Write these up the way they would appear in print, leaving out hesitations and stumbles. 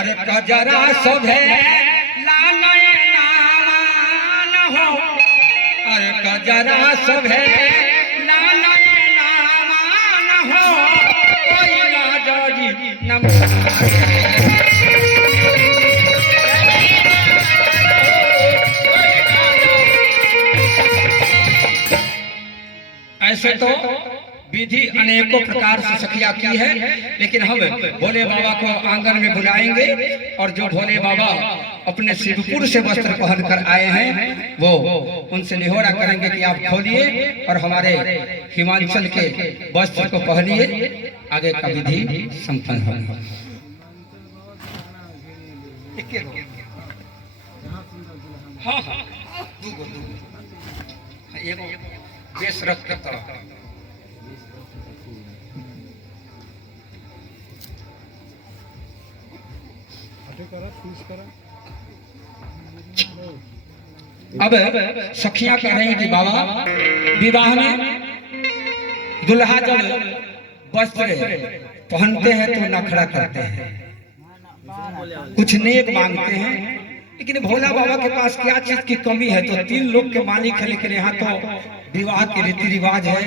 अरे कजरा शोभे लालय नामान हो, अरे कजरा शोभे लालय नामान हो, कोई लाजरी ऐसे तो विधि अनेकों प्रकार से सखिया की है, लेकिन हम भोले बाबा को आंगन में बुलाएंगे और जो भोले बाबा अपने शिवपुर से वस्त्र पहन कर आए हैं वो उनसे निहोरा करेंगे कि आप खोलिए और हमारे हिमाचल के वस्त्र को पहनिए, आगे का विधि संपन्न होगा। हाँ हाँ देश रख करता अब सखियां कह रही कि बाबा विवाह में दुल्हा जब वस्त्र पहनते हैं तो नखरा करते हैं, कुछ नेक मांगते हैं, लेकिन भोला बाबा के पास क्या चीज की कमी है? तो 3 लोग के मालिक है, लेकिन यहाँ तो विवाह के रीति रिवाज है।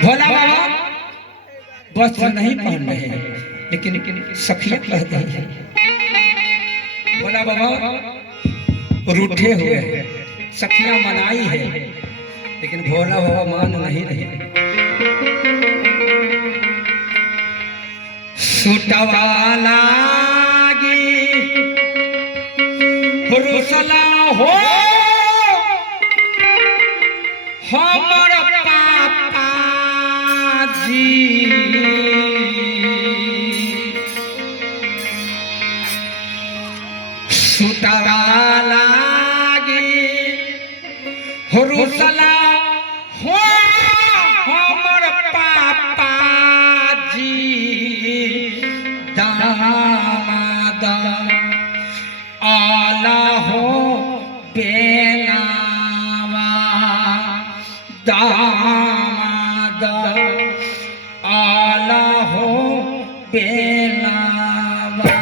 भोला बाबा वस्त्र नहीं पहन रहे हैं, लेकिन सखियां कह रही है भोला बाबा रूठे हुए हैं, सखियां मनाई है, लेकिन भोला बाबा मान नहीं रहे। सुटवाला रुसला हो हमर पापा जी, सुटवाला रुसला हो हमर पापा जी, दामाद आला हो बेनावा, दामाद आला हो बेनावा।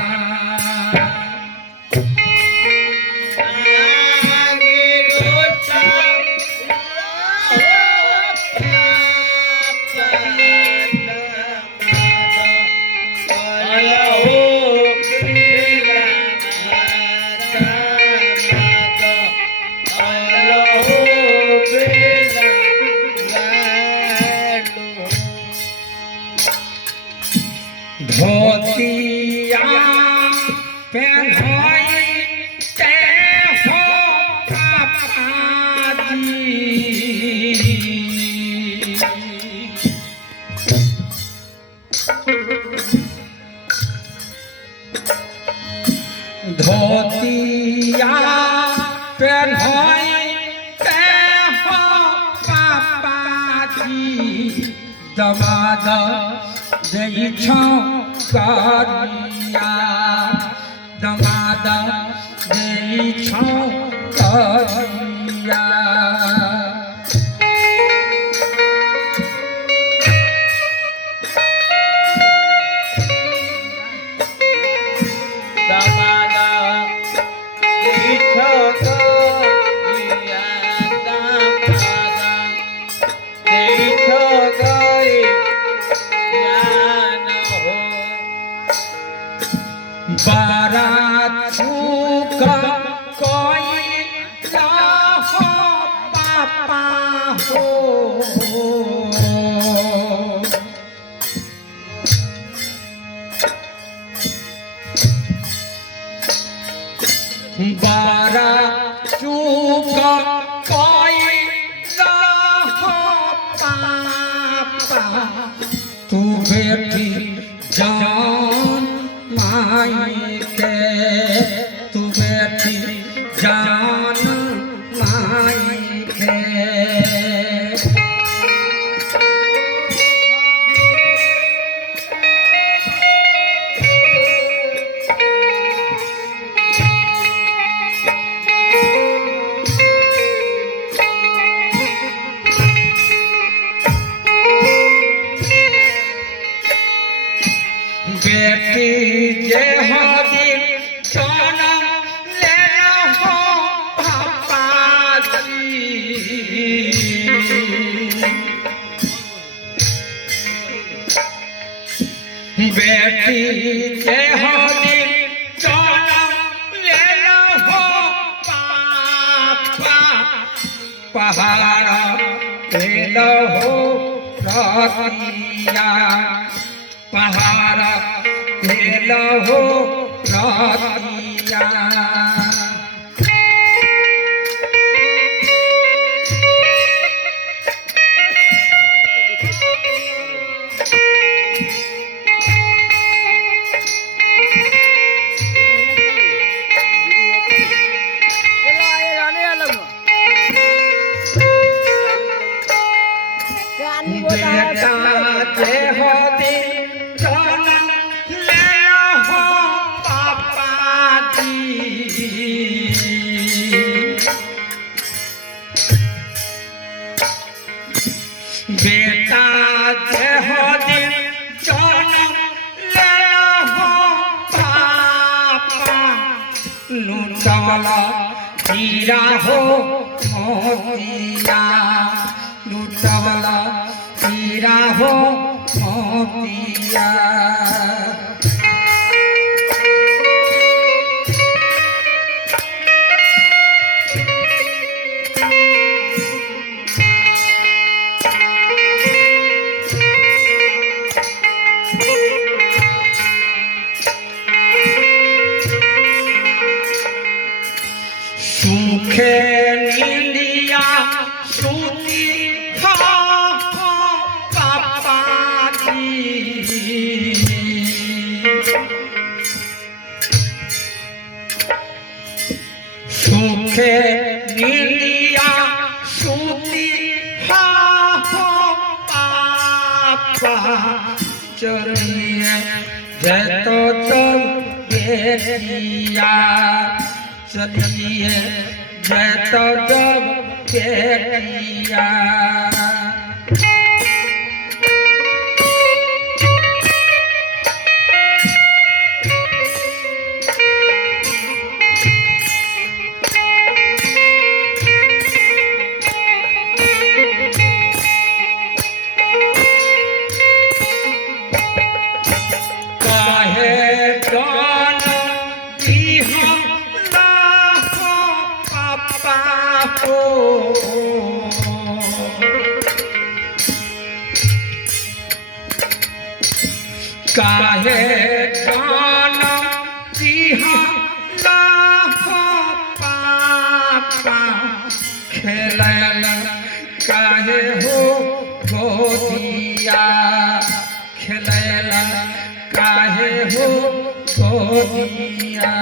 धोतिया पहनाई ते हो पापा जी, धोतिया पहनाई ते हो पापा जी, दमाद जई कारिया, दमाद जई कारिया। बारात का कोई ना हो पापा हो, बारात का कोई ना हो पापा, तू बेटी जान माई के, तू बेटी जान माई के। बेटी जे हो दिन जनम लेना हो पापा जी बेटी जे हो दिन जनम लेना हो पापा पहाड़ ले हो रतिया पहाड़ ले हो रतिया बेटा जे हो दिन जनम ले हो पापा जी बेटा जे हो दिन जनम ले हो पापा लूटवाला हीरा हो मोतिया लूटवाला हीरा हो मोतिया सूखे नींदिया सूती पापा जी सूखे नींदिया सूती पापा चलिए जैतो तब बेटिया चलिए जैतो तब बेटिया काहे जानम दिहला हो पापा खेलल काहे हो गोदिया खेलल काहे हो गोदिया